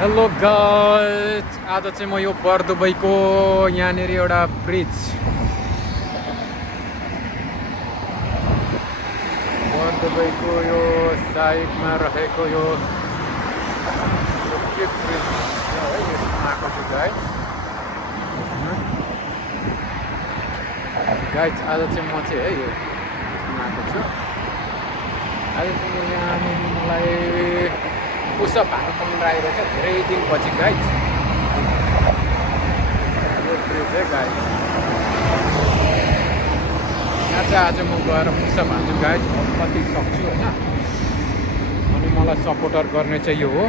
Hello guys, आज चाहिँ म यो बरदुबईको यहाँनिर एउटा ब्रिज बरदुबईको यो साइडमा रहेको यो के ब्रिज है यसमा आएको छु गाइज आज चाहिँ म चाहिँ है यसमा आएको छु। आज चाहिँ यहाँनिर मलाई पुसअप हान्नु पाउनु आएको छ धेरै दिनपछि गाइज। यो ब्रिज है गाइज, यहाँ चाहिँ आज म गएर पुसअप हान्छु गाइज। कति सक्छु होइन, अनि मलाई सपोर्टर गर्ने चाहिँ यो हो,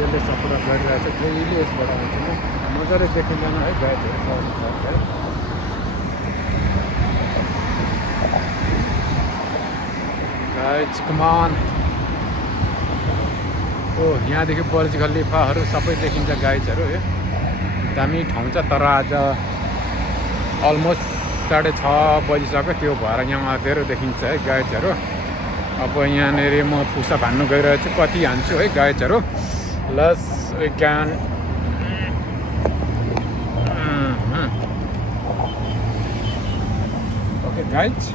यसले सपोर्टर गरिरहेको छ। जहिले यसबाट आउँछु म, मजाले देखिँदैन है गाइजहरू है। Guys com on. ओ यहाँदेखि बुर्ज खलिफाहरू सबै देखिन्छ गाइजहरू। है दामी ठाउँ छ, तर आज अलमोस्ट 6:30 बजिसक्यो, त्यो भएर यहाँ अँध्यारो देखिन्छ है गाइजहरू। अब यहाँनिर म पुसअप हान्नु गइरहेको छु, कति हान्छु है गाइजहरू। लस वी क्यान ओके गाइज,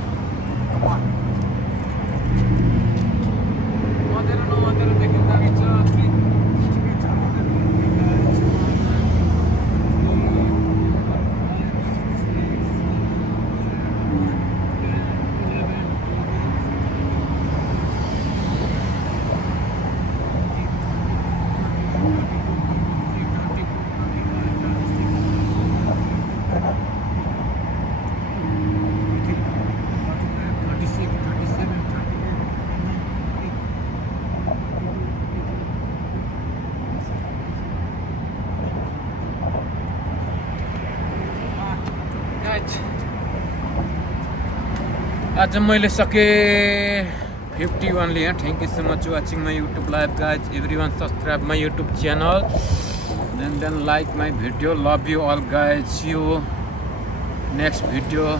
अँध्यारो देखिँदो रहेछ। आज मैले सकेँ 51 यहाँ। Thank you so much watching my YouTube live guys. Every one subscribe my YouTube channel and then like my video. Love you all guys, see you next video.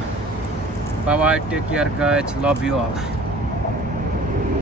Bye bye, take care guys, love you all.